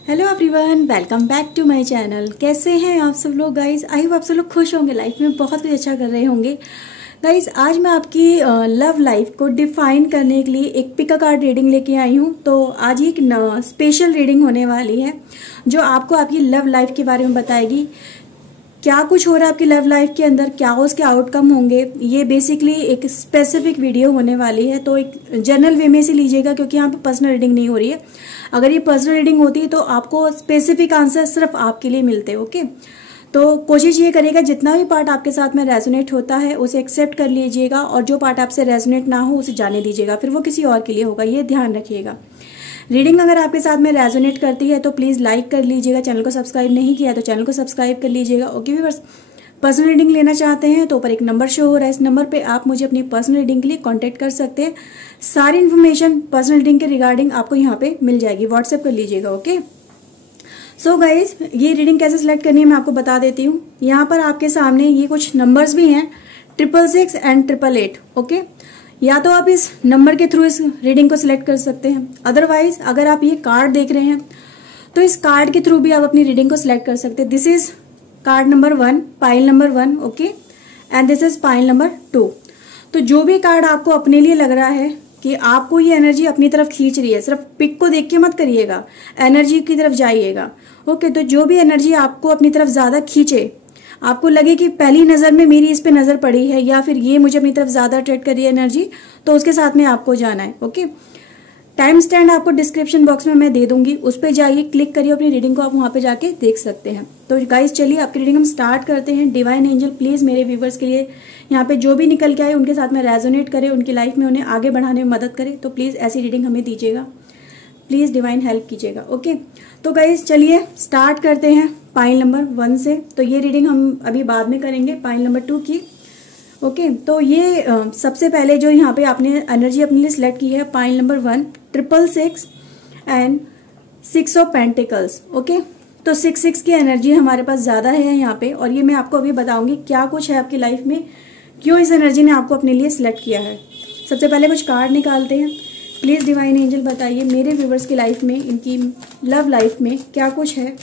Hello everyone, welcome back to my channel. कैसे हैं आप सब लोग गाइस? आई होप आप सब लोग खुश होंगे, लाइफ में बहुत कुछ अच्छा कर रहे होंगे। गाइस आज मैं आपकी लव लाइफ को डिफाइन करने के लिए एक पिक कार्ड रीडिंग लेके आई हूँ। तो आज एक स्पेशल रीडिंग होने वाली है जो आपको आपकी लव लाइफ के बारे में बताएगी। क्या कुछ हो रहा है आपकी लव लाइफ के अंदर, क्या उसके आउटकम होंगे। ये बेसिकली एक स्पेसिफिक वीडियो होने वाली है, तो एक जनरल वे में से लीजिएगा क्योंकि यहाँ पे पर्सनल रीडिंग नहीं हो रही है। अगर ये पर्सनल रीडिंग होती है तो आपको स्पेसिफिक आंसर सिर्फ आपके लिए मिलते हैं। ओके, तो कोशिश ये करेगा जितना भी पार्ट आपके साथ में रेजोनेट होता है उसे एक्सेप्ट कर लीजिएगा, और जो पार्ट आपसे रेजोनेट ना हो उसे जाने दीजिएगा, फिर वो किसी और के लिए होगा, ये ध्यान रखिएगा। रीडिंग अगर आपके साथ में रेजोनेट करती है तो प्लीज़ लाइक कर लीजिएगा। चैनल को सब्सक्राइब नहीं किया तो चैनल को सब्सक्राइब कर लीजिएगा। ओके व्यूअर्स, पर्सनल रीडिंग लेना चाहते हैं तो ऊपर एक नंबर शो हो रहा है, इस नंबर पे आप मुझे अपनी पर्सनल रीडिंग के लिए कांटेक्ट कर सकते हैं। सारी इन्फॉर्मेशन पर्सनल रीडिंग के रिगार्डिंग आपको यहाँ पे मिल जाएगी, व्हाट्सएप कर लीजिएगा। ओके, सो गाइज ये रीडिंग कैसे सिलेक्ट करनी है मैं आपको बता देती हूँ। यहाँ पर आपके सामने ये कुछ नंबर्स भी हैं, 666 एंड 888। ओके, या तो आप इस नंबर के थ्रू इस रीडिंग को सिलेक्ट कर सकते हैं, अदरवाइज अगर आप ये कार्ड देख रहे हैं तो इस कार्ड के थ्रू भी आप अपनी रीडिंग को सिलेक्ट कर सकते हैं। This is called number 1, pile number 1। Okay, and this is pile number 2। तो जो भी कार्ड आपको अपने लिए लग रहा है कि आपको ये एनर्जी अपनी तरफ खींच रही है, सिर्फ पिक को देख के मत करिएगा, एनर्जी की तरफ जाइएगा। ओके, तो जो भी एनर्जी आपको अपनी तरफ ज्यादा खींचे, आपको लगे कि पहली नजर में मेरी इस पे नजर पड़ी है या फिर ये मुझे अपनी तरफ ज्यादा अट्रैक्ट कर रही है एनर्जी, तो उसके साथ में आपको जाना है। ओके, टाइम स्टैंड आपको डिस्क्रिप्शन बॉक्स में मैं दे दूंगी, उस पर जाइए, क्लिक करिए अपनी रीडिंग को, आप वहां पे जाके देख सकते हैं। तो गाइस चलिए आपकी रीडिंग हम स्टार्ट करते हैं। डिवाइन एंजल प्लीज मेरे व्यूवर्स के लिए यहाँ पे जो भी निकल के आए उनके साथ में रेजोनेट करे, उनकी लाइफ में उन्हें आगे बढ़ाने में मदद करे। तो प्लीज ऐसी रीडिंग हमें दीजिएगा, प्लीज डिवाइन हेल्प कीजिएगा। ओके, तो गाइस चलिए स्टार्ट करते हैं पाइल नंबर 1 से। तो ये रीडिंग हम अभी बाद में करेंगे पाइल नंबर 2 की। ओके, तो ये सबसे पहले जो यहाँ पे आपने एनर्जी अपने लिए सिलेक्ट की है, pile number 1, 666 and 6 of pentacles. Okay, तो 6 की एनर्जी हमारे पास ज्यादा है यहाँ पे, और ये मैं आपको अभी बताऊंगी क्या कुछ है आपकी लाइफ में, क्यों इस एनर्जी ने आपको अपने लिए सिलेक्ट किया है। सबसे पहले कुछ कार्ड निकालते हैं। प्लीज डिवाइन एंजल बताइए मेरे व्यूवर्स की लाइफ में, इनकी लव लाइफ में क्या कुछ है,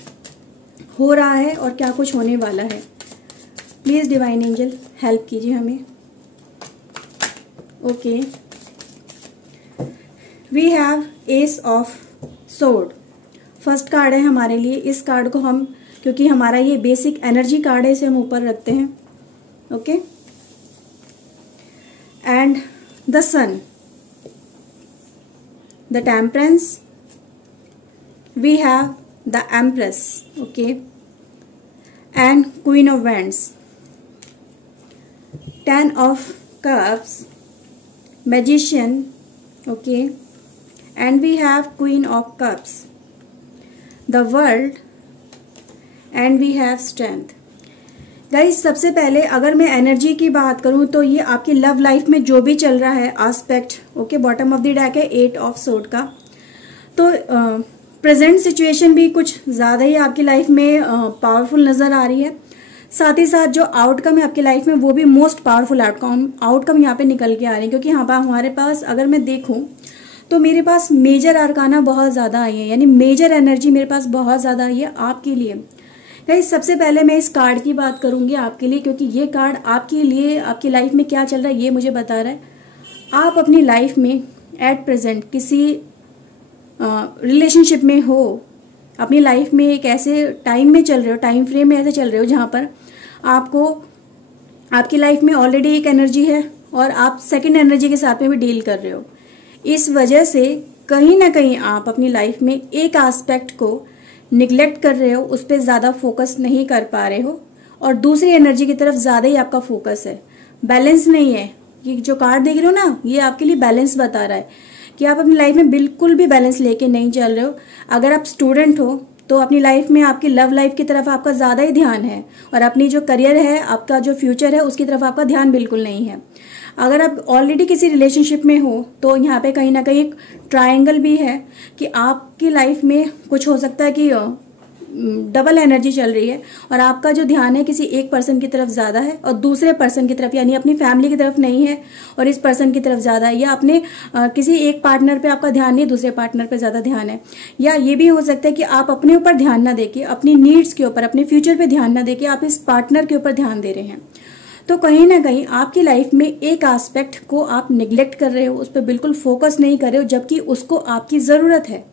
हो रहा है और क्या कुछ होने वाला है। प्लीज डिवाइन एंजल हेल्प कीजिए हमें। Okay, we have ace of sword, first card है हमारे लिए। इस कार्ड को हम, क्योंकि हमारा ये बेसिक एनर्जी कार्ड है, इसे हम ऊपर रखते हैं। Okay, and the sun, the temperance, we have the empress. Okay, and queen of wands, 10 of cups, magician. Okay, and we have queen of cups, the world, and we have strength. Guys सबसे पहले अगर मैं energy की बात करूं तो ये आपकी लव लाइफ में जो भी चल रहा है aspect, okay, bottom of the deck है 8 ऑफ सोर्ड का। तो प्रेजेंट सिचुएशन भी कुछ ज्यादा ही आपकी लाइफ में पावरफुल नजर आ रही है। साथ ही साथ जो आउटकम है आपकी लाइफ में वो भी मोस्ट पावरफुल आउटकम यहाँ पे निकल के आ रहे हैं, क्योंकि यहाँ पर हमारे पास अगर मैं देखूं तो मेरे पास मेजर अरकाना बहुत ज्यादा आई है, यानी मेजर एनर्जी मेरे पास बहुत ज्यादा आई है आपके लिए। गाइस सबसे पहले मैं इस कार्ड की बात करूंगी आपके लिए, क्योंकि ये कार्ड आपके लिए आपकी लाइफ में क्या चल रहा है ये मुझे बता रहा है। आप अपनी लाइफ में एट प्रेजेंट किसी रिलेशनशिप में हो, अपनी लाइफ में एक ऐसे टाइम में चल रहे हो, टाइम फ्रेम में ऐसे चल रहे हो जहां पर आपको आपकी लाइफ में ऑलरेडी एक एनर्जी है और आप सेकंड एनर्जी के साथ में भी डील कर रहे हो। इस वजह से कहीं ना कहीं आप अपनी लाइफ में एक एस्पेक्ट को निग्लेक्ट कर रहे हो, उस पर ज्यादा फोकस नहीं कर पा रहे हो, और दूसरी एनर्जी की तरफ ज्यादा ही आपका फोकस है। बैलेंस नहीं है। ये जो कार्ड देख रहे हो ना, ये आपके लिए बैलेंस बता रहा है कि आप अपनी लाइफ में बिल्कुल भी बैलेंस लेके नहीं चल रहे हो। अगर आप स्टूडेंट हो तो अपनी लाइफ में आपकी लव लाइफ की तरफ आपका ज्यादा ही ध्यान है, और अपनी जो करियर है, आपका जो फ्यूचर है, उसकी तरफ आपका ध्यान बिल्कुल नहीं है। अगर आप ऑलरेडी किसी रिलेशनशिप में हो तो यहाँ पे कहीं ना कहीं एक ट्रायंगल भी है कि आपकी लाइफ में कुछ हो सकता है कि डबल एनर्जी चल रही है और आपका जो ध्यान है किसी एक पर्सन की तरफ ज्यादा है और दूसरे पर्सन की तरफ, यानी अपनी फैमिली की तरफ नहीं है और इस पर्सन की तरफ ज्यादा है, या अपने किसी एक पार्टनर पे आपका ध्यान नहीं, दूसरे पार्टनर पे ज्यादा ध्यान है, या ये भी हो सकता है कि आप अपने ऊपर ध्यान ना देके, अपनी नीड्स के ऊपर, अपने फ्यूचर पे ध्यान ना देके आप इस पार्टनर के ऊपर ध्यान दे रहे हैं। तो कहीं ना कहीं आपकी लाइफ में एक एस्पेक्ट को आप निग्लेक्ट कर रहे हो, उस पर बिल्कुल फोकस नहीं कर रहे हो, जबकि उसको आपकी जरूरत है।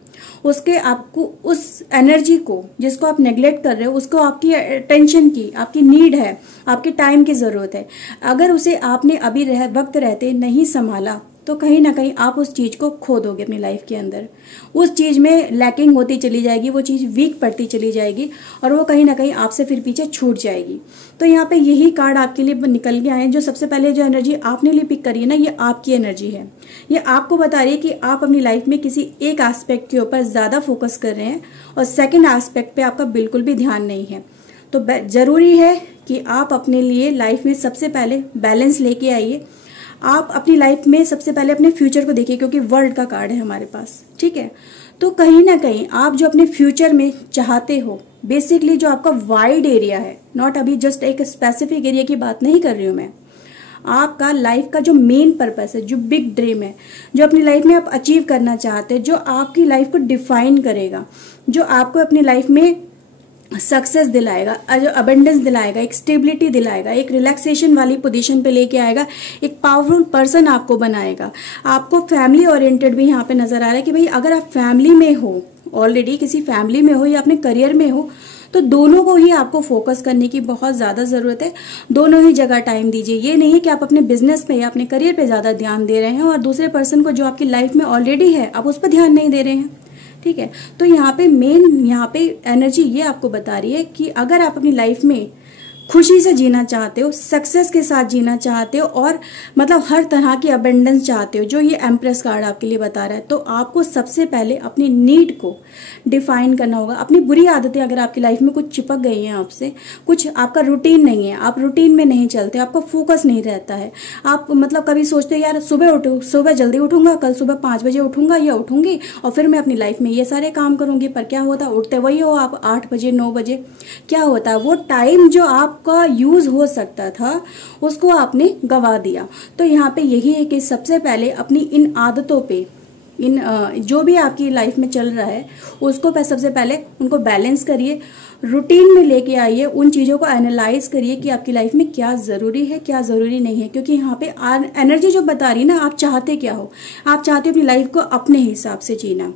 उसके आपको उस एनर्जी को जिसको आप नेग्लेक्ट कर रहे हो, उसको आपकी अटेंशन की, आपकी नीड है, आपके टाइम की जरूरत है। अगर उसे आपने अभी वक्त रहते नहीं संभाला तो कहीं ना कहीं आप उस चीज को खो दोगे अपनी लाइफ के अंदर। उस चीज में लैकिंग होती चली जाएगी, वो चीज वीक पड़ती चली जाएगी और वो कहीं ना कहीं आपसे फिर पीछे छूट जाएगी। तो यहाँ पे यही कार्ड आपके लिए निकल के आए। जो सबसे पहले जो एनर्जी आपने लिए पिक करी है ना, ये आपकी एनर्जी है। ये आपको बता रही है कि आप अपनी लाइफ में किसी एक एस्पेक्ट के ऊपर ज्यादा फोकस कर रहे हैं और सेकेंड एस्पेक्ट पे आपका बिल्कुल भी ध्यान नहीं है। तो जरूरी है कि आप अपने लिए लाइफ में सबसे पहले बैलेंस लेके आइए। आप अपनी लाइफ में सबसे पहले अपने फ्यूचर को देखिए, क्योंकि वर्ल्ड का कार्ड है हमारे पास, ठीक है। तो कहीं ना कहीं आप जो अपने फ्यूचर में चाहते हो, बेसिकली जो आपका वाइड एरिया है, नॉट अभी जस्ट एक स्पेसिफिक एरिया की बात नहीं कर रही हूं मैं, आपका लाइफ का जो मेन पर्पस है, जो बिग ड्रीम है, जो अपनी लाइफ में आप अचीव करना चाहते हैं, जो आपकी लाइफ को डिफाइन करेगा, जो आपको अपनी लाइफ में सक्सेस दिलाएगा, जो अबंडेंस दिलाएगा, एक स्टेबिलिटी दिलाएगा, एक रिलैक्सेशन वाली पोजीशन पे लेके आएगा, एक पावरफुल पर्सन आपको बनाएगा। आपको फैमिली ओरिएंटेड भी यहाँ पे नजर आ रहा है कि भाई अगर आप फैमिली में हो, ऑलरेडी किसी फैमिली में हो या अपने करियर में हो, तो दोनों को ही आपको फोकस करने की बहुत ज्यादा जरूरत है। दोनों ही जगह टाइम दीजिए। ये नहीं है कि आप अपने बिजनेस पे या अपने करियर पे ज्यादा ध्यान दे रहे हैं और दूसरे पर्सन को जो आपकी लाइफ में ऑलरेडी है आप उस पर ध्यान नहीं दे रहे हैं, ठीक है। तो यहाँ पे एनर्जी ये आपको बता रही है कि अगर आप अपनी लाइफ में खुशी से जीना चाहते हो, सक्सेस के साथ जीना चाहते हो और मतलब हर तरह की अबंडेंस चाहते हो, जो ये एम्प्रेस कार्ड आपके लिए बता रहा है, तो आपको सबसे पहले अपनी नीड को डिफाइन करना होगा। अपनी बुरी आदतें अगर आपकी लाइफ में कुछ चिपक गई हैं आपसे, कुछ आपका रूटीन नहीं है, आप रूटीन में नहीं चलते, आपका फोकस नहीं रहता है, आप मतलब कभी सोचते हो यार सुबह जल्दी उठूंगा, कल सुबह 5 बजे उठूंगा या उठूंगी और फिर मैं अपनी लाइफ में ये सारे काम करूंगी, पर क्या होता, उठते वही हो आप 8 बजे 9 बजे। क्या होता है, वो टाइम जो आपका यूज हो सकता था उसको आपने गवा दिया। तो यहाँ पे यही है कि सबसे पहले अपनी इन आदतों पे, इन जो भी आपकी लाइफ में चल रहा है उसको सबसे पहले उनको बैलेंस करिए, रूटीन में लेके आइए, उन चीजों को एनालाइज करिए कि आपकी लाइफ में क्या जरूरी है क्या जरूरी नहीं है। क्योंकि यहाँ पे एनर्जी जो बता रही है ना, आप चाहते क्या हो, आप चाहते हो अपनी लाइफ को अपने हिसाब से जीना,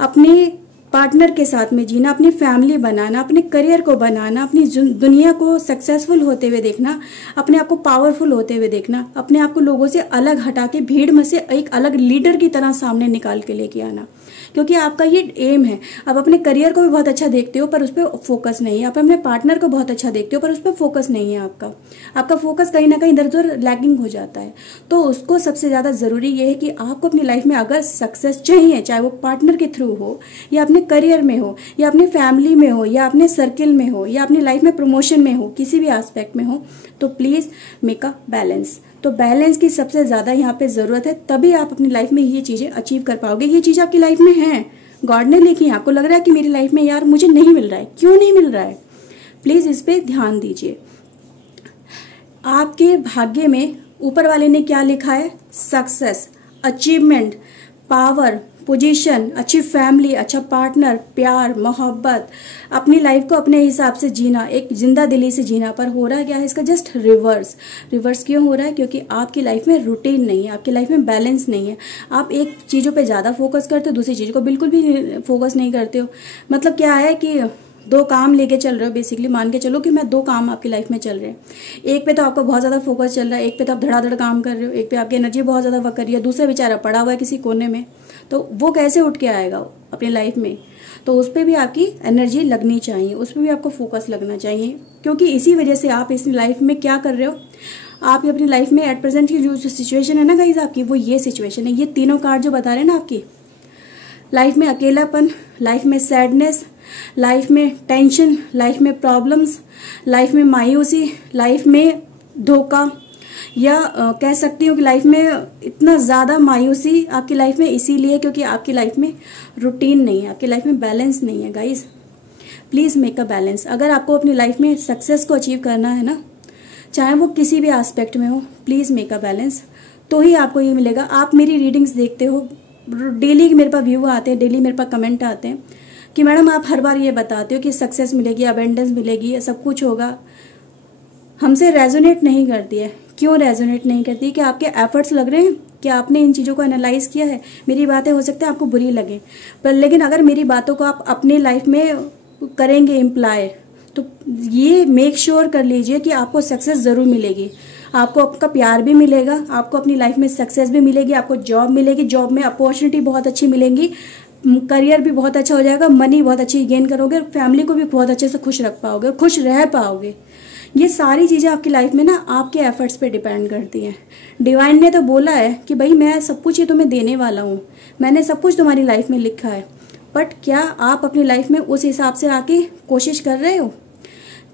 अपने पार्टनर के साथ में जीना, अपनी फैमिली बनाना, अपने करियर को बनाना, अपनी दुनिया को सक्सेसफुल होते हुए देखना, अपने आप को पावरफुल होते हुए देखना, अपने आप को लोगों से अलग हटा के भीड़ में से एक अलग लीडर की तरह सामने निकाल के लेके आना। क्योंकि आपका ये एम है। आप अपने करियर को भी बहुत अच्छा देखते हो पर उस पर फोकस नहीं है, आप अपने पार्टनर को बहुत अच्छा देखते हो पर उस पर फोकस नहीं है, आपका फोकस कहीं ना कहीं इधर उधर लैगिंग हो जाता है। तो उसको सबसे ज्यादा जरूरी ये है कि आपको अपनी लाइफ में अगर सक्सेस चाहिए, चाहे वो पार्टनर के थ्रू हो या अपने करियर में हो या अपनी फैमिली में हो या अपने सर्किल में हो या अपनी लाइफ में प्रमोशन में हो, किसी भी एस्पेक्ट में हो, तो प्लीज मेक अ बैलेंस। तो बैलेंस की सबसे ज्यादा यहाँ पे जरूरत है, तभी आप अपनी लाइफ में ये चीजें अचीव कर पाओगे। ये चीज आपकी लाइफ में है, गॉड ने लिखी है, आपको लग रहा है कि मेरी लाइफ में यार मुझे नहीं मिल रहा है, क्यों नहीं मिल रहा है, प्लीज इस पे ध्यान दीजिए। आपके भाग्य में ऊपर वाले ने क्या लिखा है, सक्सेस, अचीवमेंट, पावर, पोजीशन, अच्छी फैमिली, अच्छा पार्टनर, प्यार, मोहब्बत, अपनी लाइफ को अपने हिसाब से जीना, एक जिंदा दिली से जीना। पर हो रहा क्या है इसका जस्ट रिवर्स क्यों हो रहा है? क्योंकि आपकी लाइफ में रूटीन नहीं है, आपकी लाइफ में बैलेंस नहीं है। आप एक चीजों पे ज्यादा फोकस करते हो, दूसरी चीज को बिल्कुल भी फोकस नहीं करते हो। मतलब क्या है कि 2 काम लेके चल रहे हो, बेसिकली मान के चलो कि मैं 2 काम आपकी लाइफ में चल रहे हैं। एक पे तो आपका बहुत ज्यादा फोकस चल रहा है, एक पे तो आप धड़ाधड़ काम कर रहे हो, एक पे आपकी एनर्जी बहुत ज्यादा वर्क कर रही है, दूसरा बेचारा पड़ा हुआ है किसी कोने में, तो वो कैसे उठ के आएगा अपनी लाइफ में? तो उस पर भी आपकी एनर्जी लगनी चाहिए, उस पर भी आपको फोकस लगना चाहिए। क्योंकि इसी वजह से आप इस लाइफ में क्या कर रहे हो, आप अपनी लाइफ में एट प्रेजेंट की जो सिचुएशन है ना गाइस आपकी, वो ये सिचुएशन है। ये तीनों कार्ड जो बता रहे हैं ना, आपकी लाइफ में अकेलापन, लाइफ में सैडनेस, लाइफ में टेंशन, लाइफ में प्रॉब्लम्स, लाइफ में मायूसी, लाइफ में धोखा, या कह सकती हूँ कि लाइफ में इतना ज्यादा मायूसी आपकी लाइफ में इसीलिए क्योंकि आपकी लाइफ में रूटीन नहीं है, आपकी लाइफ में बैलेंस नहीं है guys. Please make a balance. अगर आपको अपनी लाइफ में सक्सेस को अचीव करना है ना, चाहे वो किसी भी एस्पेक्ट में हो, प्लीज़ मेक अ बैलेंस, तो ही आपको ये मिलेगा। आप मेरी रीडिंग्स देखते हो, डेली मेरे पास व्यू आते हैं, डेली मेरे पास कमेंट आते हैं कि मैडम आप हर बार ये बताते हो कि सक्सेस मिलेगी, अबेंडेंस मिलेगी, सब कुछ होगा। हमसे रेजोनेट नहीं करती है। क्यों रेजोनेट नहीं करती? कि आपके एफर्ट्स लग रहे हैं, कि आपने इन चीज़ों को एनालाइज किया है। मेरी बातें हो सकता है आपको बुरी लगे, पर लेकिन अगर मेरी बातों को आप अपनी लाइफ में करेंगे इम्प्लाय, तो ये मेक श्योर कर लीजिए कि आपको सक्सेस ज़रूर मिलेगी। आपको आपका प्यार भी मिलेगा, आपको अपनी लाइफ में सक्सेस भी मिलेगी, आपको जॉब मिलेगी, जॉब में अपॉर्चुनिटी बहुत अच्छी मिलेंगी, करियर भी बहुत अच्छा हो जाएगा, मनी बहुत अच्छी गेन करोगे, फैमिली को भी बहुत अच्छे से खुश रख पाओगे, खुश रह पाओगे। ये सारी चीज़ें आपकी लाइफ में ना आपके एफर्ट्स पे डिपेंड करती हैं। डिवाइन ने तो बोला है कि भाई मैं सब कुछ ही तुम्हें देने वाला हूँ, मैंने सब कुछ तुम्हारी लाइफ में लिखा है, बट क्या आप अपनी लाइफ में उस हिसाब से आके कोशिश कर रहे हो?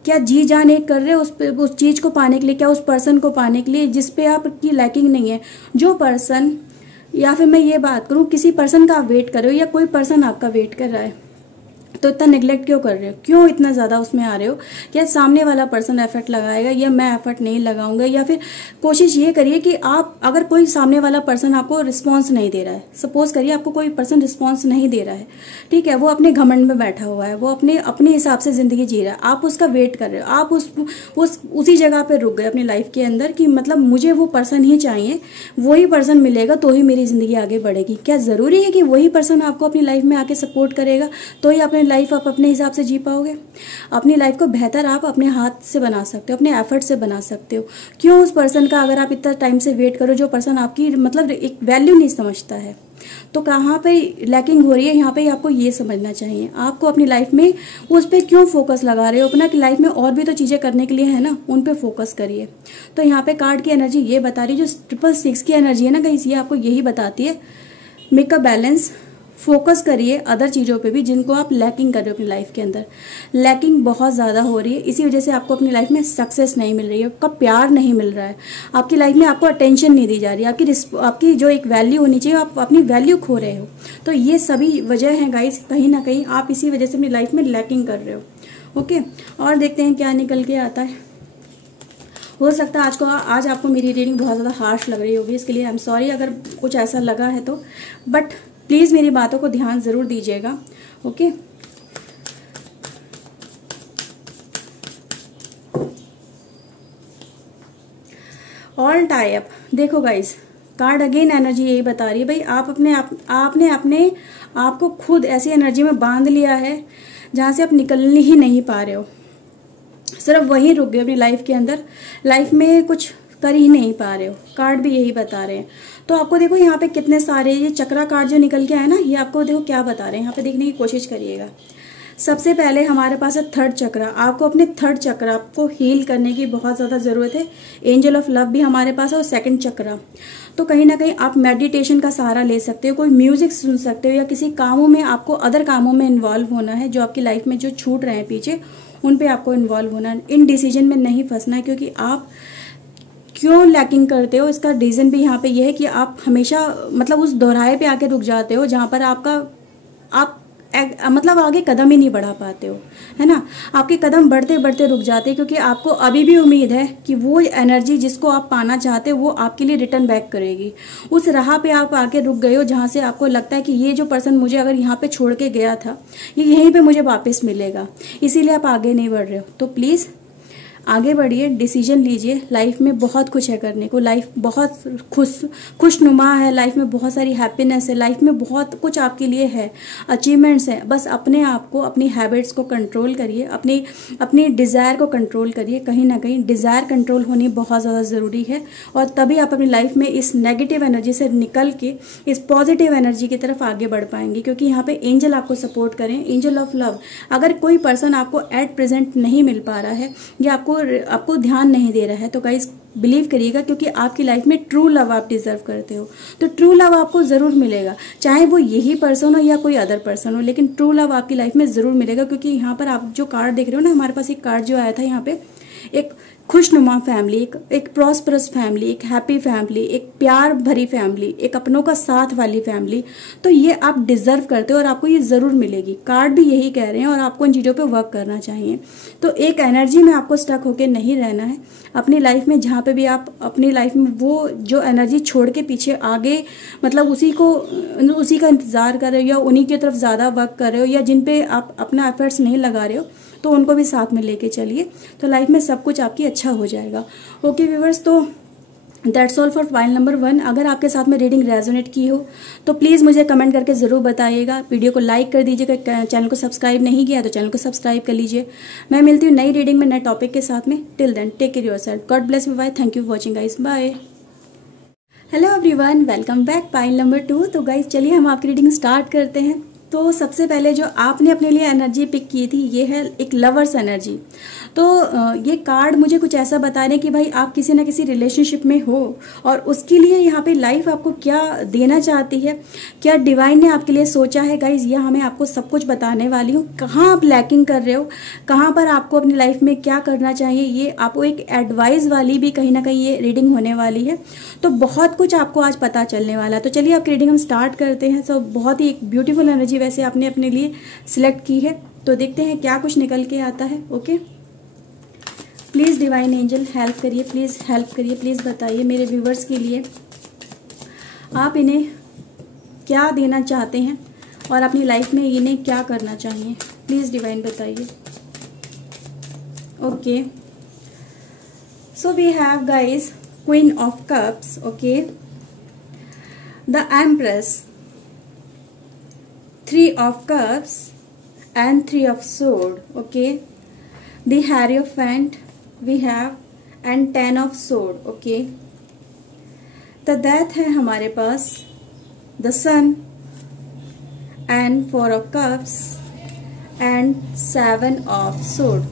क्या जी जान एक कर रहे हो उस चीज़ को पाने के लिए, क्या उस पर्सन को पाने के लिए जिस पे आपकी लैकिंग नहीं है? जो पर्सन, या फिर मैं ये बात करूँ, किसी पर्सन का आप वेट कर रहे हो या कोई पर्सन आपका वेट कर रहा है, तो इतना निगलेक्ट क्यों कर रहे हो? क्यों इतना ज़्यादा उसमें आ रहे हो? क्या सामने वाला पर्सन एफर्ट लगाएगा या मैं एफर्ट नहीं लगाऊंगा? या फिर कोशिश ये करिए कि आप, अगर कोई सामने वाला पर्सन आपको रिस्पॉन्स नहीं दे रहा है, सपोज करिए आपको कोई पर्सन रिस्पॉन्स नहीं दे रहा है, ठीक है, वो अपने घमंड में बैठा हुआ है, वो अपने हिसाब से ज़िंदगी जी रहा है, आप उसका वेट कर रहे हो, आप उसी जगह पर रुक गए अपनी लाइफ के अंदर कि मतलब मुझे वो पर्सन ही चाहिए, वही पर्सन मिलेगा तो ही मेरी ज़िंदगी आगे बढ़ेगी। क्या ज़रूरी है कि वही पर्सन आपको अपनी लाइफ में आके सपोर्ट करेगा तो ही अपने लाइफ आप अपने हिसाब से जी पाओगे? अपनी लाइफ को बेहतर आप अपने हाथ से बना सकते हो, अपने एफर्ट से बना सकते हो। क्यों उस पर्सन का अगर आप इतना टाइम से वेट करो जो पर्सन आपकी मतलब एक वैल्यू नहीं समझता है, तो कहाँ पे लैकिंग हो रही है? यहाँ पे आपको ये समझना चाहिए। आपको अपनी लाइफ में उस पर क्यों फोकस लगा रहे हो? अपना कि लाइफ में और भी तो चीज़ें करने के लिए है ना, उन पे फोकस करिए। तो यहाँ पे कार्ड की एनर्जी ये बता रही है, जो 666 की एनर्जी है ना गाइस, ये आपको यही बताती है, मेक अ बैलेंस। फोकस करिए अदर चीज़ों पे भी जिनको आप लैकिंग कर रहे हो अपनी लाइफ के अंदर। लैकिंग बहुत ज़्यादा हो रही है, इसी वजह से आपको अपनी लाइफ में सक्सेस नहीं मिल रही है, आपका प्यार नहीं मिल रहा है, आपकी लाइफ में आपको अटेंशन नहीं दी जा रही है, आपकी जो एक वैल्यू होनी चाहिए आप अपनी वैल्यू खो रहे हो। तो ये सभी वजह हैं गाइस, कहीं ना कहीं आप इसी वजह से अपनी लाइफ में लैकिंग कर रहे हो। ओके, और देखते हैं क्या निकल के आता है। हो सकता है आज आपको मेरी रीडिंग बहुत ज़्यादा हार्श लग रही होगी, इसके लिए आई एम सॉरी अगर कुछ ऐसा लगा है तो, बट प्लीज़ मेरी बातों को ध्यान ज़रूर दीजिएगा। Okay, all tie up. देखो गाइस, कार्ड अगेन एनर्जी यही बता रही है, भाई आपने अपने आप को खुद ऐसी एनर्जी में बांध लिया है जहाँ से आप निकल ही नहीं पा रहे हो, सिर्फ वहीं रुक गए अपनी लाइफ के अंदर, लाइफ में कुछ कर ही नहीं पा रहे हो। कार्ड भी यही बता रहे हैं। तो आपको देखो यहाँ पे कितने सारे ये चक्रा कार्ड जो निकल के आए ना, ये आपको देखो क्या बता रहे हैं, यहाँ पे देखने की कोशिश करिएगा। सबसे पहले हमारे पास है थर्ड चक्रा। आपको अपने थर्ड चक्रा को हील करने की बहुत ज़्यादा ज़रूरत है। एंजल ऑफ लव भी हमारे पास है और सेकंड चक्रा। तो कहीं ना कहीं आप मेडिटेशन का सहारा ले सकते हो, कोई म्यूजिक सुन सकते हो, या किसी कामों में आपको अदर कामों में इन्वॉल्व होना है जो आपकी लाइफ में जो छूट रहे हैं पीछे, उन पे आपको इन्वॉल्व होना है। इन डिसीजन में नहीं फंसना है, क्योंकि आप क्यों लैकिंग करते हो इसका रीज़न भी यहाँ पे ये है कि आप हमेशा मतलब उस दोहराए पे आके रुक जाते हो जहाँ पर आप मतलब आगे कदम ही नहीं बढ़ा पाते हो, है ना। आपके कदम बढ़ते बढ़ते रुक जाते हैं, क्योंकि आपको अभी भी उम्मीद है कि वो एनर्जी जिसको आप पाना चाहते हो वो आपके लिए रिटर्न बैक करेगी। उस राह पे आप आके रुक गए हो जहाँ से आपको लगता है कि ये जो पर्सन मुझे अगर यहाँ पे छोड़ के गया था, ये यहीं पे मुझे वापस मिलेगा, इसीलिए आप आगे नहीं बढ़ रहे हो। तो प्लीज़ आगे बढ़िए, डिसीजन लीजिए। लाइफ में बहुत कुछ है करने को, लाइफ बहुत खुशनुमा है, लाइफ में बहुत सारी हैप्पीनेस है, लाइफ में बहुत कुछ आपके लिए है, अचीवमेंट्स हैं। बस अपने आप को, अपनी हैबिट्स को कंट्रोल करिए, अपनी डिज़ायर को कंट्रोल करिए। कहीं ना कहीं डिज़ायर कंट्रोल होनी बहुत ज़्यादा ज़रूरी है, और तभी आप अपनी लाइफ में इस नेगेटिव एनर्जी से निकल के इस पॉजिटिव एनर्जी की तरफ आगे बढ़ पाएंगे। क्योंकि यहाँ पे एंजल आपको सपोर्ट करें, एंजल ऑफ लव। अगर कोई पर्सन आपको एट प्रेजेंट नहीं मिल पा रहा है या आपको ध्यान नहीं दे रहा है, तो गाइस बिलीव करिएगा, क्योंकि आपकी लाइफ में ट्रू लव आप डिजर्व करते हो। तो ट्रू लव आपको ज़रूर मिलेगा, चाहे वो यही पर्सन हो या कोई अदर पर्सन हो, लेकिन ट्रू लव आपकी लाइफ में ज़रूर मिलेगा। क्योंकि यहाँ पर आप जो कार्ड देख रहे हो ना, हमारे पास एक कार्ड जो आया था यहाँ पे, एक खुशनुमा फैमिली, एक प्रॉस्परस फैमिली, एक हैप्पी फैमिली, एक प्यार भरी फैमिली, एक अपनों का साथ वाली फैमिली, तो ये आप डिजर्व करते हो और आपको ये ज़रूर मिलेगी। कार्ड भी यही कह रहे हैं और आपको इन चीज़ों पे वर्क करना चाहिए। तो एक एनर्जी में आपको स्टक होकर नहीं रहना है अपनी लाइफ में। जहाँ पे भी आप अपनी लाइफ में वो जो एनर्जी छोड़ के पीछे आगे मतलब उसी का इंतज़ार कर रहे हो या उन्हीं की तरफ ज़्यादा वर्क कर रहे हो या जिन पे आप अपना एफर्ट्स नहीं लगा रहे हो, तो उनको भी साथ में लेके चलिए, तो लाइफ में सब कुछ आपकी अच्छा हो जाएगा। ओके व्यूअर्स, तो that's all for file number 1। अगर आपके साथ में रीडिंग रेजोनेट की हो तो प्लीज़ मुझे कमेंट करके ज़रूर बताइएगा। वीडियो को लाइक कर दीजिएगा, चैनल को सब्सक्राइब नहीं किया तो चैनल को सब्सक्राइब कर लीजिए। मैं मिलती हूँ नई रीडिंग में नए टॉपिक के साथ में। Till then take care yourself, God bless you, bye, thank you for watching guys, bye. Hello everyone, welcome back pile number 2। तो गाइस चलिए हम आपकी रीडिंग स्टार्ट करते हैं। तो सबसे पहले जो आपने अपने लिए एनर्जी पिक की थी ये है एक लवर्स एनर्जी। तो ये कार्ड मुझे कुछ ऐसा बता रहे हैं कि भाई आप किसी ना किसी रिलेशनशिप में हो और उसके लिए यहाँ पे लाइफ आपको क्या देना चाहती है, क्या डिवाइन ने आपके लिए सोचा है। गाइज यहाँ मैं आपको सब कुछ बताने वाली हूँ, कहाँ आप लैकिंग कर रहे हो, कहाँ पर आपको अपनी लाइफ में क्या करना चाहिए। ये आपको एक एडवाइस वाली भी कहीं ना कहीं ये रीडिंग होने वाली है, तो बहुत कुछ आपको आज पता चलने वाला है। तो चलिए आपकी रीडिंग हम स्टार्ट करते हैं। तो बहुत ही एक ब्यूटीफुल एनर्जी वैसे आपने अपने लिए सिलेक्ट की है, तो देखते हैं क्या कुछ निकल के आता है। Okay, please divine angel help करिए, प्लीज़ हेल्प करिए, प्लीज़ बताइए मेरे व्यूवर्स के लिए आप इन्हें क्या देना चाहते हैं और अपनी लाइफ में इन्हें क्या करना चाहिए। प्लीज़ डिवाइन बताइए। Okay, so we have guys queen of cups, okay, the empress, 3 of cups and 3 of sword, okay, the Hierophant we have and 10 of sword, okay, the death है हमारे पास, the sun and 4 of cups and 7 of sword।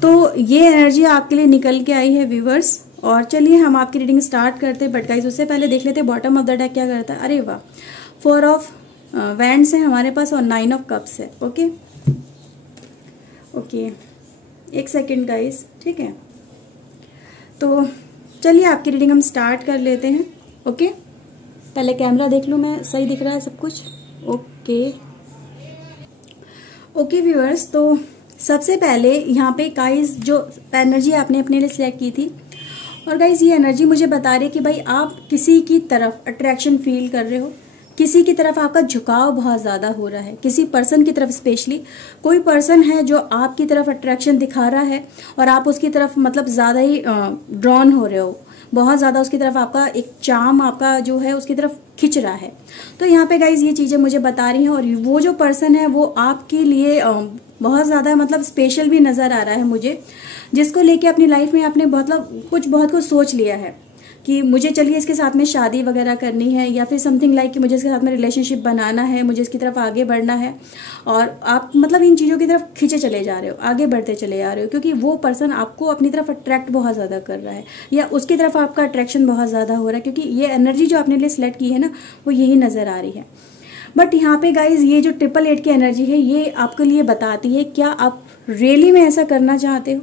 तो ये energy आपके लिए निकल के आई है viewers, और चलिए हम आपकी रीडिंग स्टार्ट करते हैं। बट गाइस उससे पहले देख लेते हैं बॉटम ऑफ द डेक क्या करता है। अरे वाह, 4 ऑफ वैंड्स है हमारे पास और 9 ऑफ कप्स है। ओके ओके, एक सेकेंड गाइस, ठीक है। तो चलिए आपकी रीडिंग हम स्टार्ट कर लेते हैं। ओके, पहले कैमरा देख लूँ मैं, सही दिख रहा है सब कुछ। ओके ओके व्यूअर्स, तो सबसे पहले यहाँ पे गाइस जो एनर्जी आपने अपने लिए सिलेक्ट की थी, और गाइस ये एनर्जी मुझे बता रही है कि भाई आप किसी की तरफ अट्रैक्शन फील कर रहे हो, किसी की तरफ आपका झुकाव बहुत ज़्यादा हो रहा है, किसी पर्सन की तरफ स्पेशली कोई पर्सन है जो आपकी तरफ अट्रैक्शन दिखा रहा है और आप उसकी तरफ मतलब ज़्यादा ही ड्रॉन हो रहे हो, बहुत ज़्यादा उसकी तरफ आपका एक चार्म आपका जो है उसकी तरफ खिंच रहा है। तो यहाँ पे गाइज ये चीज़ें मुझे बता रही हैं, और वो जो पर्सन है वो आपके लिए बहुत ज़्यादा मतलब स्पेशल भी नज़र आ रहा है मुझे, जिसको लेके अपनी लाइफ में आपने बहुत कुछ सोच लिया है कि मुझे चलिए इसके साथ में शादी वगैरह करनी है, या फिर समथिंग लाइक कि मुझे इसके साथ में रिलेशनशिप बनाना है, मुझे इसकी तरफ आगे बढ़ना है, और आप मतलब इन चीज़ों की तरफ खींचे चले जा रहे हो, आगे बढ़ते चले जा रहे हो, क्योंकि वो पर्सन आपको अपनी तरफ अट्रैक्ट बहुत ज़्यादा कर रहा है या उसकी तरफ आपका अट्रैक्शन बहुत ज़्यादा हो रहा है, क्योंकि ये एनर्जी जो आपने लिए सिलेक्ट की है ना वो यही नज़र आ रही है। बट यहाँ पे गाइज ये जो 888 की एनर्जी है ये आपके लिए बताती है क्या आप रियली में ऐसा करना चाहते हो।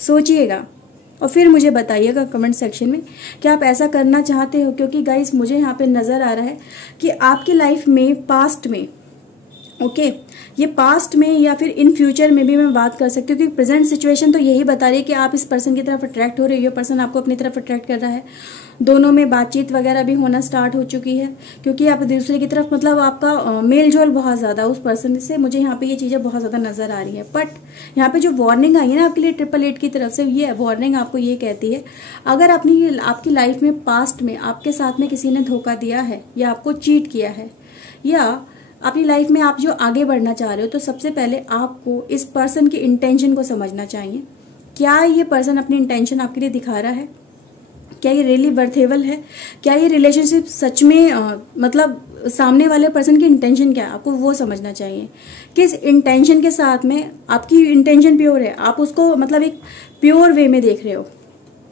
सोचिएगा और फिर मुझे बताइएगा कमेंट सेक्शन में कि आप ऐसा करना चाहते हो, क्योंकि गाइस मुझे यहाँ पे नज़र आ रहा है कि आपकी लाइफ में पास्ट में, ओके, ये पास्ट में या फिर इन फ्यूचर में भी मैं बात कर सकती हूँ, क्योंकि प्रेजेंट सिचुएशन तो यही बता रही है कि आप इस पर्सन की तरफ अट्रैक्ट हो रहे हो, ये पर्सन आपको अपनी तरफ अट्रैक्ट कर रहा है, दोनों में बातचीत वगैरह भी होना स्टार्ट हो चुकी है, क्योंकि आप दूसरे की तरफ मतलब आपका मेल जोल बहुत ज़्यादा उस पर्सन से, मुझे यहाँ पे ये चीज़ें बहुत ज़्यादा नज़र आ रही है। बट यहाँ पे जो वार्निंग आई है ना आपके लिए 888 की तरफ से, ये वार्निंग आपको ये कहती है अगर आपकी लाइफ में पास्ट में आपके साथ में किसी ने धोखा दिया है या आपको चीट किया है, या अपनी लाइफ में आप जो आगे बढ़ना चाह रहे हो, तो सबसे पहले आपको इस पर्सन की इंटेंशन को समझना चाहिए। क्या ये पर्सन अपनी इंटेंशन आपके लिए दिखा रहा है, क्या ये रियली वर्थेबल है, क्या ये रिलेशनशिप सच में मतलब सामने वाले पर्सन की इंटेंशन क्या है, आपको वो समझना चाहिए। किस इंटेंशन के साथ में आपकी इंटेंशन प्योर है, आप उसको मतलब एक प्योर वे में देख रहे हो,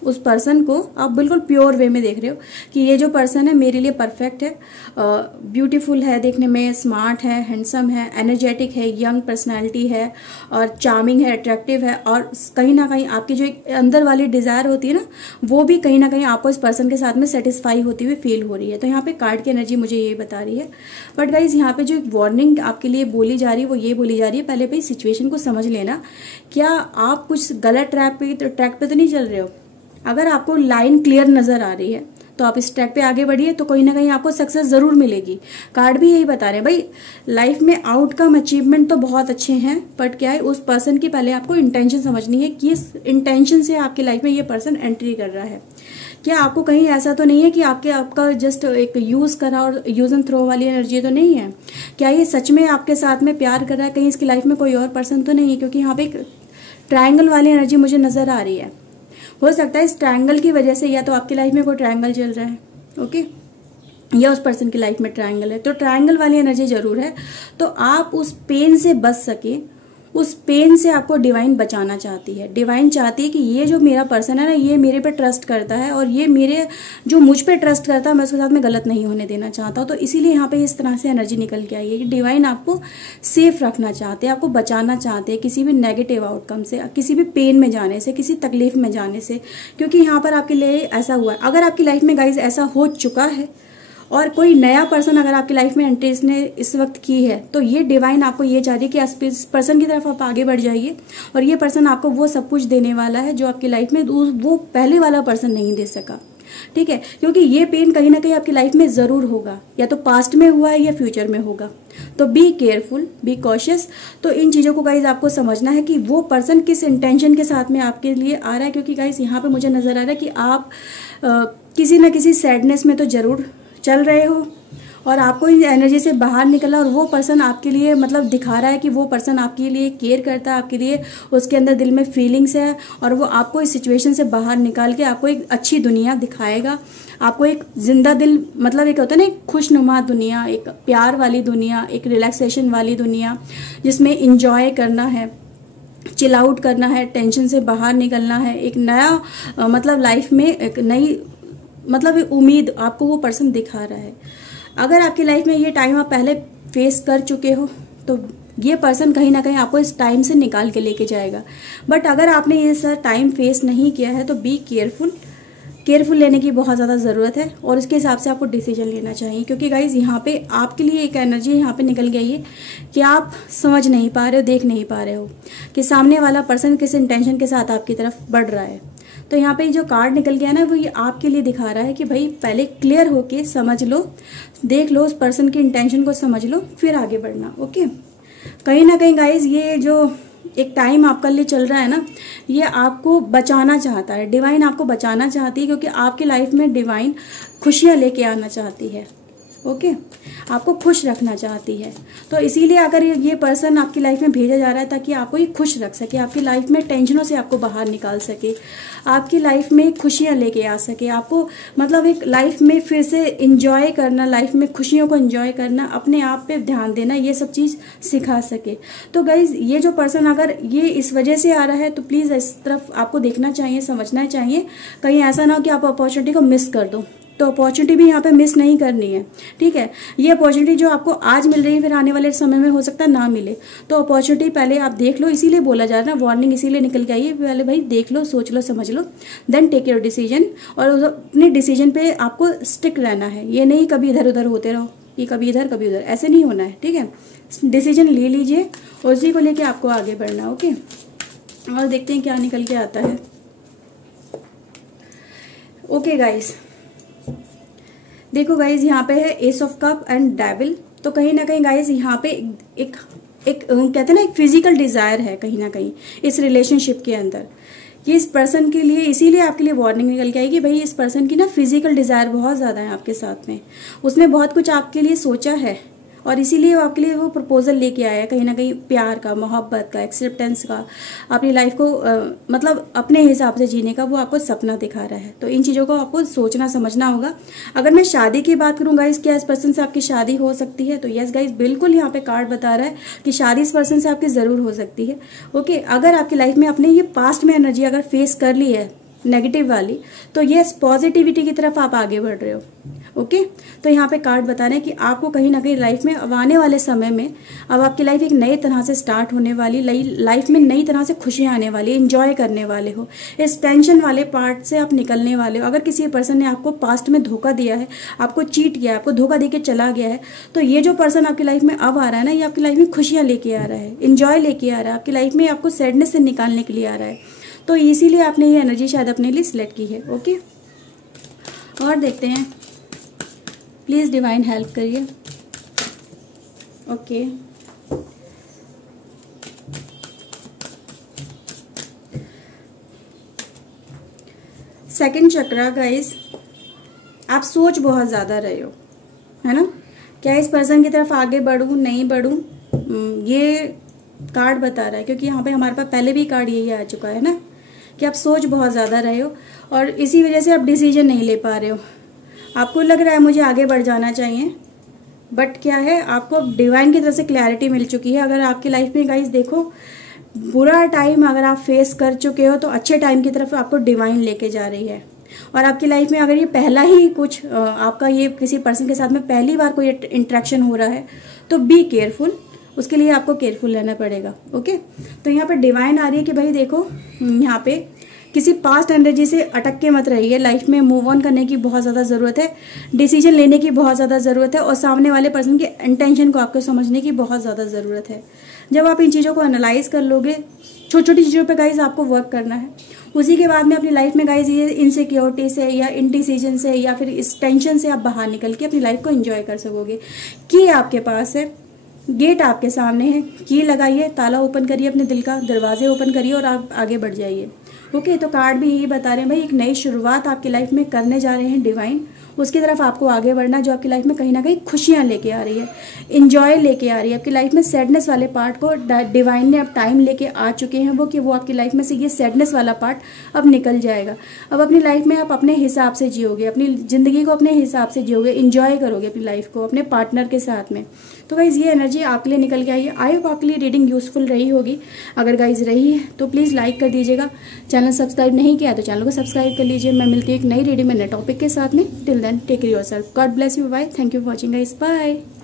उस पर्सन को आप बिल्कुल प्योर वे में देख रहे हो कि ये जो पर्सन है मेरे लिए परफेक्ट है, ब्यूटीफुल है, देखने में स्मार्ट है, हैंडसम है, एनर्जेटिक है, यंग पर्सनालिटी है और चार्मिंग है, अट्रैक्टिव है, और कहीं ना कहीं आपकी जो एक अंदर वाली डिजायर होती है ना, वो भी कहीं ना कहीं आपको इस पर्सन के साथ में सेटिस्फाई होती हुई फील हो रही है। तो यहाँ पे कार्ड की एनर्जी मुझे ये बता रही है। बट गाइज यहाँ पे जो एक वार्निंग आपके लिए बोली जा रही है वो ये बोली जा रही है, पहले भाई सिचुएशन को समझ लेना, क्या आप कुछ गलत ट्रैक पे तो नहीं चल रहे हो। अगर आपको लाइन क्लियर नजर आ रही है तो आप इस ट्रैक पे आगे बढ़िए, तो कहीं ना कहीं आपको सक्सेस जरूर मिलेगी। कार्ड भी यही बता रहे हैं भाई, लाइफ में आउटकम अचीवमेंट तो बहुत अच्छे हैं, बट क्या है उस पर्सन की पहले आपको इंटेंशन समझनी है कि इस इंटेंशन से आपकी लाइफ में ये पर्सन एंट्री कर रहा है। क्या आपको कहीं ऐसा तो नहीं है कि आपका जस्ट एक यूज करा और यूज एंड थ्रो वाली एनर्जी तो नहीं है। क्या ये सच में आपके साथ में प्यार कर रहा है, कहीं इसकी लाइफ में कोई और पर्सन तो नहीं है, क्योंकि यहाँ पे एक ट्रायंगल वाली एनर्जी मुझे नजर आ रही है। हो सकता है इस ट्रायंगल की वजह से या तो आपकी लाइफ में कोई ट्रायंगल चल रहा है, ओके, या उस पर्सन की लाइफ में ट्रायंगल है, तो ट्रायंगल वाली एनर्जी जरूर है। तो आप उस पेन से बच सके, उस पेन से आपको डिवाइन बचाना चाहती है। डिवाइन चाहती है कि ये जो मेरा पर्सन है ना, ये मेरे पे ट्रस्ट करता है और ये मेरे जो मुझ पे ट्रस्ट करता है, मैं उसके साथ में गलत नहीं होने देना चाहता हूँ। तो इसीलिए यहाँ पे इस तरह से एनर्जी निकल के आई है कि डिवाइन आपको सेफ रखना चाहते हैं, आपको बचाना चाहते हैं किसी भी नेगेटिव आउटकम से, किसी भी पेन में जाने से, किसी तकलीफ में जाने से, क्योंकि यहाँ पर आपके लिए ऐसा हुआ है। अगर आपकी लाइफ में गाइज ऐसा हो चुका है और कोई नया पर्सन अगर आपकी लाइफ में एंट्री इसने इस वक्त की है, तो ये डिवाइन आपको ये चाह रही है कि इस पर्सन की तरफ आप आगे बढ़ जाइए और ये पर्सन आपको वो सब कुछ देने वाला है जो आपकी लाइफ में वो पहले वाला पर्सन नहीं दे सका। ठीक है, क्योंकि ये पेन कहीं ना कहीं आपकी लाइफ में जरूर होगा, या तो पास्ट में हुआ है या फ्यूचर में होगा। तो बी केयरफुल, बी कॉशियस। तो इन चीजों को गाइज आपको समझना है कि वो पर्सन किस इंटेंशन के साथ में आपके लिए आ रहा है, क्योंकि गाइज यहाँ पे मुझे नजर आ रहा है कि आप किसी ना किसी सैडनेस में तो जरूर चल रहे हो और आपको इस एनर्जी से बाहर निकला, और वो पर्सन आपके लिए मतलब दिखा रहा है कि वो पर्सन आपके लिए केयर करता है, आपके लिए उसके अंदर दिल में फीलिंग्स है और वो आपको इस सिचुएशन से बाहर निकाल के आपको एक अच्छी दुनिया दिखाएगा, आपको एक जिंदा दिल मतलब एक होता है ना, एक खुशनुमा दुनिया, एक प्यार वाली दुनिया, एक रिलैक्सेशन वाली दुनिया जिसमें इंजॉय करना है, चिल आउट करना है, टेंशन से बाहर निकलना है, एक नया मतलब लाइफ में एक नई मतलब उम्मीद आपको वो पर्सन दिखा रहा है। अगर आपकी लाइफ में ये टाइम आप पहले फेस कर चुके हो तो ये पर्सन कहीं ना कहीं आपको इस टाइम से निकाल के लेके जाएगा। बट अगर आपने ये सर टाइम फेस नहीं किया है तो बी केयरफुल, केयरफुल लेने की बहुत ज़्यादा ज़रूरत है और उसके हिसाब से आपको डिसीजन लेना चाहिए, क्योंकि गाइज यहाँ पे आपके लिए एक एनर्जी यहाँ पे निकल गई है कि आप समझ नहीं पा रहे हो, देख नहीं पा रहे हो कि सामने वाला पर्सन किस इंटेंशन के साथ आपकी तरफ बढ़ रहा है। तो यहाँ पे जो कार्ड निकल गया ना, वो ये आपके लिए दिखा रहा है कि भाई पहले क्लियर होके समझ लो, देख लो, उस पर्सन की इंटेंशन को समझ लो, फिर आगे बढ़ना। ओके, कहीं ना कहीं गाइज ये जो एक टाइम आपका लिए चल रहा है ना, ये आपको बचाना चाहता है, डिवाइन आपको बचाना चाहती है, क्योंकि आपकी लाइफ में डिवाइन खुशियां लेके आना चाहती है। ओके, आपको खुश रखना चाहती है। तो इसीलिए अगर ये पर्सन आपकी लाइफ में भेजा जा रहा है ताकि आपको ये खुश रख सके, आपकी लाइफ में टेंशनों से आपको बाहर निकाल सके, आपकी लाइफ में खुशियां लेके आ सके, आपको मतलब एक लाइफ में फिर से इंजॉय करना, लाइफ में खुशियों को इंजॉय करना, अपने आप पे ध्यान देना, ये सब चीज़ सिखा सके। तो गाइज ये जो पर्सन अगर ये इस वजह से आ रहा है तो प्लीज़ इस तरफ आपको देखना चाहिए, समझना चाहिए, कहीं ऐसा ना हो कि आप अपॉर्चुनिटी को मिस कर दो। तो अपॉर्चुनिटी भी यहाँ पे मिस नहीं करनी है। ठीक है, ये अपॉर्चुनिटी जो आपको आज मिल रही है फिर आने वाले समय में हो सकता है ना मिले, तो अपॉर्चुनिटी पहले आप देख लो। इसीलिए बोला जा रहा है ना, वार्निंग इसीलिए निकल के आई है, पहले भाई देख लो, सोच लो, समझ लो, देन टेक योर डिसीजन। और अपने डिसीजन पे आपको स्टिक रहना है, ये नहीं कभी इधर उधर होते रहो कि कभी इधर कभी उधर, ऐसे नहीं होना है। ठीक है, डिसीजन ले लीजिए और उसी को लेके आपको आगे बढ़ना। ओके, और देखते हैं क्या निकल के आता है। ओके गाइस, देखो गाइज यहाँ पे है S of cup and devil. तो कहीं ना कहीं गाइज यहाँ पे एक कहते हैं ना, एक फिजिकल डिजायर है कहीं ना कहीं इस रिलेशनशिप के अंदर। ये इस पर्सन के लिए इसीलिए आपके लिए वार्निंग निकल के आई कि भाई इस पर्सन की ना फिजिकल डिजायर बहुत ज्यादा है आपके साथ में, उसने बहुत कुछ आपके लिए सोचा है और इसीलिए वो आपके लिए वो प्रपोजल लेके आया है, कहीं ना कहीं प्यार का, मोहब्बत का, एक्सेप्टेंस का, अपनी लाइफ को मतलब अपने हिसाब से जीने का वो आपको सपना दिखा रहा है। तो इन चीज़ों को आपको सोचना समझना होगा। अगर मैं शादी की बात करूँ गाइस, क्या इस पर्सन से आपकी शादी हो सकती है? तो यस गाइस, बिल्कुल यहाँ पे कार्ड बता रहा है कि शादी इस पर्सन से आपकी ज़रूर हो सकती है। ओके, अगर आपकी लाइफ में आपने ये पास्ट में एनर्जी अगर फेस कर ली है नेगेटिव वाली, तो ये पॉजिटिविटी की तरफ आप आगे बढ़ रहे हो। ओके, तो यहाँ पे कार्ड बता रहे हैं कि आपको कहीं ना कहीं लाइफ में अब आने वाले समय में अब आपकी लाइफ एक नई तरह से स्टार्ट होने वाली, लाइफ में नई तरह से खुशियाँ आने वाली, एंजॉय करने वाले हो, इस टेंशन वाले पार्ट से आप निकलने वाले हो। अगर किसी पर्सन ने आपको पास्ट में धोखा दिया है, आपको चीट किया है, आपको धोखा दे के चला गया है, तो ये जो पर्सन आपकी लाइफ में अब आ रहा है ना, ये आपकी लाइफ में खुशियाँ लेके आ रहा है, इंजॉय लेके आ रहा है, आपकी लाइफ में आपको सैडनेस से निकालने के लिए आ रहा है। तो इसीलिए आपने ये एनर्जी शायद अपने लिए सिलेक्ट की है। ओके, और देखते हैं, प्लीज डिवाइन हेल्प करिए। ओके, सेकंड चक्रा गाइस, आप सोच बहुत ज्यादा रहे हो, है ना, क्या इस पर्सन की तरफ आगे बढ़ूं नहीं बढ़ूं, ये कार्ड बता रहा है, क्योंकि यहाँ पे हमारे पास पहले भी कार्ड यही आ चुका है ना कि आप सोच बहुत ज़्यादा रहे हो और इसी वजह से आप डिसीजन नहीं ले पा रहे हो। आपको लग रहा है मुझे आगे बढ़ जाना चाहिए, बट क्या है, आपको अब डिवाइन की तरफ से क्लैरिटी मिल चुकी है। अगर आपकी लाइफ में गाइस देखो, बुरा टाइम अगर आप फेस कर चुके हो तो अच्छे टाइम की तरफ आपको डिवाइन लेके जा रही है। और आपकी लाइफ में अगर ये पहला ही कुछ आपका ये किसी पर्सन के साथ में पहली बार कोई इंटरेक्शन हो रहा है तो बी केयरफुल, उसके लिए आपको केयरफुल रहना पड़ेगा। ओके, तो यहाँ पे डिवाइन आ रही है कि भाई देखो, यहाँ पे किसी पास्ट एनर्जी से अटक के मत रहिए, लाइफ में मूव ऑन करने की बहुत ज़्यादा ज़रूरत है, डिसीजन लेने की बहुत ज़्यादा ज़रूरत है और सामने वाले पर्सन के इंटेंशन को आपको समझने की बहुत ज़्यादा ज़रूरत है। जब आप इन चीज़ों को एनालाइज कर लोगे, छोटी छोटी चीज़ों पे गाइज आपको वर्क करना है, उसी के बाद में अपनी लाइफ में गाइज ये इनसिक्योरिटी से या इनडिसीजन से या फिर इस टेंशन से आप बाहर निकल के अपनी लाइफ को एंजॉय कर सकोगे। की आपके पास है, गेट आपके सामने है, की लगाइए, ताला ओपन करिए, अपने दिल का दरवाजे ओपन करिए और आप आगे बढ़ जाइए। ओके, तो कार्ड भी यही बता रहे हैं भाई, एक नई शुरुआत आपकी लाइफ में करने जा रहे हैं डिवाइन, उसकी तरफ आपको आगे बढ़ना, जो आपकी लाइफ में कहीं ना कहीं खुशियां लेके आ रही है, इंजॉय लेके आ रही है। आपकी लाइफ में सैडनेस वाले पार्ट को डिवाइन ने अब टाइम लेके आ चुके हैं वो, कि वो आपकी लाइफ में से ये सैडनेस वाला पार्ट अब निकल जाएगा। अब अपनी लाइफ में आप अपने हिसाब से जियोगे, अपनी जिंदगी को अपने हिसाब से जियोगे, इंजॉय करोगे अपनी लाइफ को अपने पार्टनर के साथ में। तो गाइज ये एनर्जी आपके लिए निकल के आई है। आई होप आपके लिए रीडिंग यूजफुल रही होगी। अगर गाइज रही है तो प्लीज़ लाइक कर दीजिएगा। चैनल सब्सक्राइब नहीं किया तो चैनल को सब्सक्राइब कर लीजिए। मैं मिलती हूँ एक नई रीडिंग में नए टॉपिक के साथ में। Till then take care yourself, God bless you, bye, thank you for watching guys, bye.